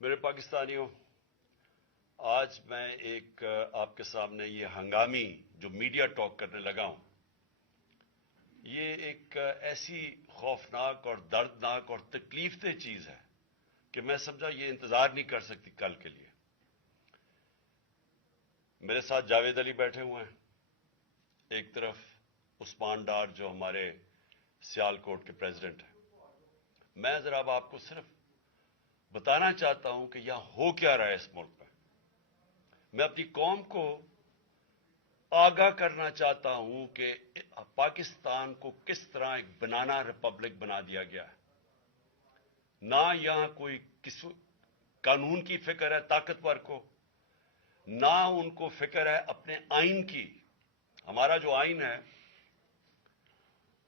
میرے پاکستانیوں، آج میں ایک آپ کے سامنے یہ ہنگامی جو میڈیا ٹاک کرنے لگا ہوں، یہ ایک ایسی خوفناک اور دردناک اور تکلیف دہ چیز ہے کہ میں سمجھا یہ انتظار نہیں کر سکتی کل کے لیے۔ میرے ساتھ جاوید علی بیٹھے ہوئے ہیں، ایک طرف عثمان ڈار جو ہمارے سیال کوٹ کے پریزیڈنٹ ہیں۔ میں ذرا اب آپ کو صرف بتانا چاہتا ہوں کہ یہاں ہو کیا رہا ہے اس ملک میں۔ میں اپنی قوم کو آگاہ کرنا چاہتا ہوں کہ پاکستان کو کس طرح ایک بنانا ریپبلک بنا دیا گیا ہے۔ نہ یہاں کوئی قانون کی فکر ہے طاقتور کو، نہ ان کو فکر ہے اپنے آئین کی۔ ہمارا جو آئین ہے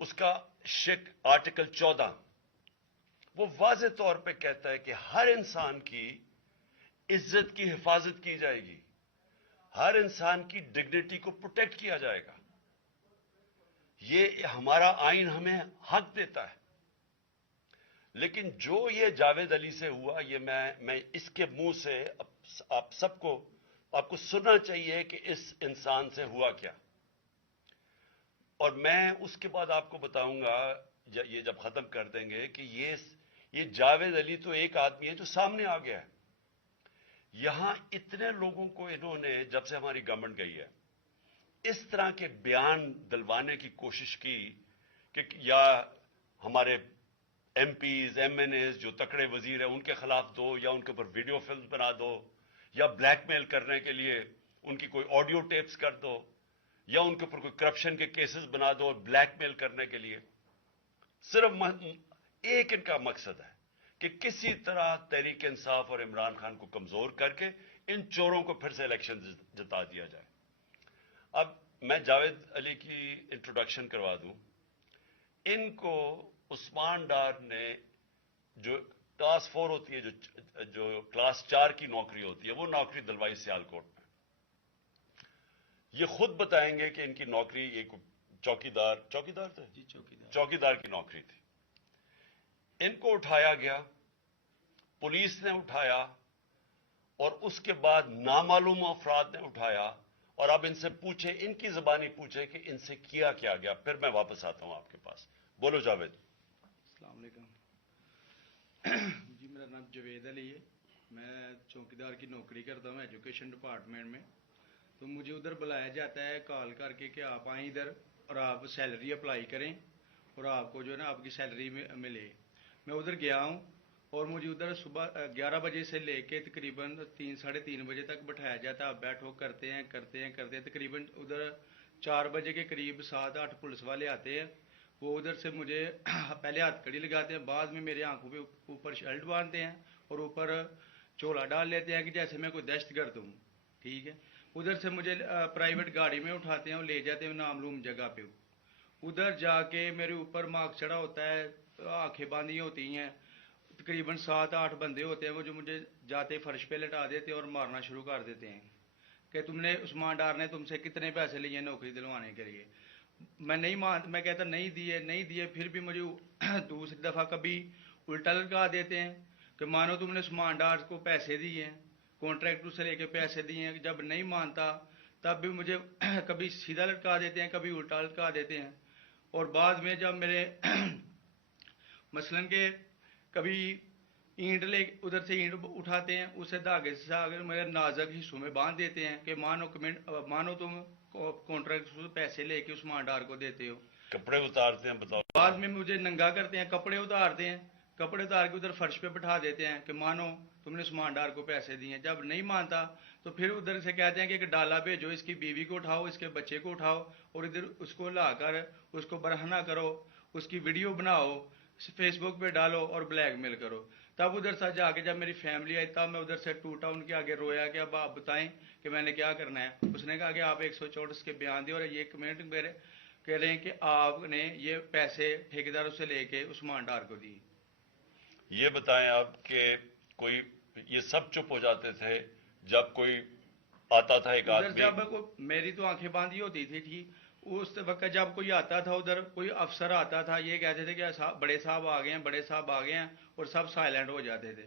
اس کا آرٹیکل 14 وہ واضح طور پہ کہتا ہے کہ ہر انسان کی عزت کی حفاظت کی جائے گی، ہر انسان کی ڈگنیٹی کو پروٹیکٹ کیا جائے گا۔ یہ ہمارا آئین ہمیں حق دیتا ہے۔ لیکن جو یہ جاوید علی سے ہوا، یہ میں اس کے منہ سے آپ کو سننا چاہیے کہ اس انسان سے ہوا کیا۔ اور میں اس کے بعد آپ کو بتاؤں گا، یہ جب ختم کر دیں گے، کہ یہ جاوید علی تو ایک آدمی ہے جو سامنے آ گیا ہے۔ یہاں اتنے لوگوں کو انہوں نے، جب سے ہماری گورنمنٹ گئی ہے، اس طرح کے بیان دلوانے کی کوشش کی کہ یا ہمارے M Ps, M N As جو تکڑے وزیر ہیں ان کے خلاف دو، یا ان کے اوپر ویڈیو فلم بنا دو، یا بلیک میل کرنے کے لیے ان کی کوئی آڈیو ٹیپس کر دو، یا ان کے اوپر کوئی کرپشن کے کیسز بنا دو بلیک میل کرنے کے لیے۔ صرف ایک ان کا مقصد ہے کہ کسی طرح تحریک انصاف اور عمران خان کو کمزور کر کے ان چوروں کو پھر سے الیکشن جتا دیا جائے۔ اب میں جاوید علی کی انٹروڈکشن کروا دوں۔ ان کو عثمان ڈار نے، جو کلاس 4 ہوتی ہے، جو کلاس 4 کی نوکری ہوتی ہے، وہ نوکری دلوائی سیال کوٹ میں۔ یہ خود بتائیں گے کہ ان کی نوکری ایک چوکیدار تھے، چوکیدار کی نوکری تھی۔ ان کو اٹھایا گیا، پولیس نے اٹھایا، اور اس کے بعد نامعلوم افراد نے اٹھایا، اور اب ان سے پوچھے، ان کی زبانی پوچھے کہ ان سے کیا گیا۔ پھر میں واپس آتا ہوں آپ کے پاس۔ بولو جاوید۔ السلام علیکم جی، میرا نام جاوید علی ہے۔ میں چوکیدار کی نوکری کرتا ہوں ایجوکیشن ڈپارٹمنٹ میں۔ تو مجھے ادھر بلایا جاتا ہے کال کر کے کہ آپ آئیں ادھر اور آپ سیلری اپلائی کریں اور آپ کو جو ہے نا آپ کی سیلری ملے۔ میں ادھر گیا ہوں اور مجھے ادھر صبح 11 بجے سے لے کے تقریباً 3-3:30 بجے تک بٹھایا جاتا ہے۔ آپ بیٹھو، کرتے ہیں تقریباً ادھر 4 بجے کے قریب 7-8 پولیس والے آتے ہیں۔ وہ ادھر سے مجھے پہلے ہاتھ کڑی لگاتے ہیں، بعد میں میرے آنکھوں پہ اوپر شرٹ باندھتے ہیں اور اوپر چولا ڈال لیتے ہیں کہ جیسے میں کوئی دہشت گرد ہوں، ٹھیک ہے۔ ادھر سے مجھے پرائیویٹ گاڑی میں اٹھاتے ہیں اور لے جاتے ہیں نامعلوم جگہ پہ۔ ادھر جا کے میرے اوپر مارک چڑھا ہوتا ہے، آنکھیں باندھی ہوتی ہیں، تقریباً 7-8 بندے ہوتے ہیں وہ جو مجھے جاتے فرش پہ لٹا دیتے ہیں اور مارنا شروع کر دیتے ہیں کہ تم نے، عثمان ڈار نے تم سے کتنے پیسے لیے نوکری دلوانے کے لیے۔ میں کہتا نہیں دیے، پھر بھی مجھے دوسری دفعہ کبھی الٹا لٹکا دیتے ہیں کہ مانو تم نے عثمان ڈار کو پیسے دیے ہیں، کانٹریکٹر سے لے کے پیسے دیے ہیں۔ جب نہیں مانتا تب بھی مجھے کبھی سیدھا لٹکا دیتے ہیں، کبھی الٹا لٹکا دیتے ہیں۔ اور بعد میں جب میرے مثلاً کہ کبھی اینٹ ادھر سے اینٹ اٹھاتے ہیں، اسے دھاگے سے میرے نازک حصوں میں باندھ دیتے ہیں کہ مانو تم کانٹریکٹر سے پیسے لے کے عثمان ڈار کو دیتے ہو۔ کپڑے اتارتے ہیں، بتاؤ۔ بعد میں مجھے ننگا کرتے ہیں، کپڑے اتارتے ہیں، کپڑے اتار کے ادھر فرش پہ بٹھا دیتے ہیں کہ مانو تم نے عثمان ڈار کو پیسے دیے ہیں۔ جب نہیں مانتا تو پھر ادھر سے کہتے ہیں کہ ایک ڈالا بھیجو، اس کی بیوی کو اٹھاؤ، اس کے بچے کو اٹھاؤ اور ادھر اس کو لا کر اس کو برہنہ کرو، اس کی ویڈیو بناؤ، فیس بک پہ ڈالو اور بلیک میل کرو۔ تب ادھر سے جا کے جب میری فیملی آئی تب میں ادھر سے ٹوٹا، ان کے آگے رویا کہ اب آپ بتائیں کہ میں نے کیا کرنا ہے۔ اس نے کہا کہ آپ 164 کے بیان دیں اور یہ کمنٹ میرے کہہ رہے ہیں کہ آپ نے یہ پیسے ٹھیکیداروں سے لے کے عثمان ڈار کو دی۔ یہ بتائیں آپ کہ کوئی یہ سب چپ ہو جاتے تھے جب کوئی آتا تھا ایک آدمی؟ جب میری تو آنکھیں باندھی ہوتی تھی، ٹھیک، اس وقت جب کوئی آتا تھا ادھر، کوئی افسر آتا تھا، یہ کہتے تھے کہ بڑے صاحب آ گئے ہیں، بڑے صاحب آ گئے ہیں، اور سب سائلنٹ ہو جاتے تھے۔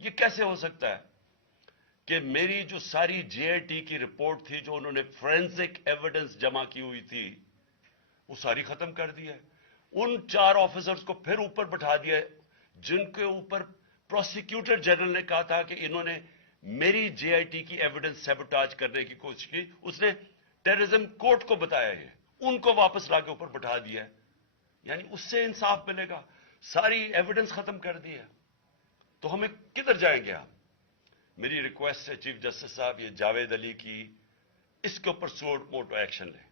یہ کیسے ہو سکتا ہے کہ میری جو ساری JIT کی رپورٹ تھی جو انہوں نے فورینسک ایویڈنس جمع کی ہوئی تھی وہ ساری ختم کر دی ہے. ان 4 آفیسرز کو پھر اوپر بٹھا دیا ہے جن کے اوپر پروسیکیوٹر جنرل نے کہا تھا کہ انہوں نے میری JIT کی ایویڈنس سیبوٹاج کرنے کی کوشش کی. اس نے ٹیررزم کورٹ کو بتایا ہے, ان کو واپس لا کے اوپر بٹھا دیا ہے. یعنی اس سے انصاف ملے گا, ساری ایویڈنس ختم کر دی ہے. تو ہمیں کدھر جائیں گے ہم؟ میری ریکویسٹ ہے چیف جسٹس صاحب, یہ جاوید علی کی اس کے اوپر سوٹ موٹو ایکشن لیں,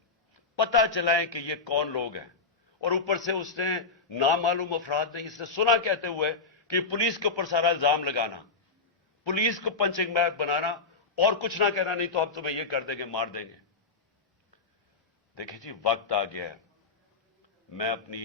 پتہ چلائیں کہ یہ کون لوگ ہیں. اور اوپر سے اس نے نامعلوم افراد نے اس نے سنا کہتے ہوئے کہ پولیس کے اوپر سارا الزام لگانا, پولیس کو پنچنگ بیگ بنانا اور کچھ نہ کہنا, نہیں تو ہم تمہیں یہ کر دیں گے, مار دیں گے. دیکھیں جی وقت آ گیا ہے, میں اپنی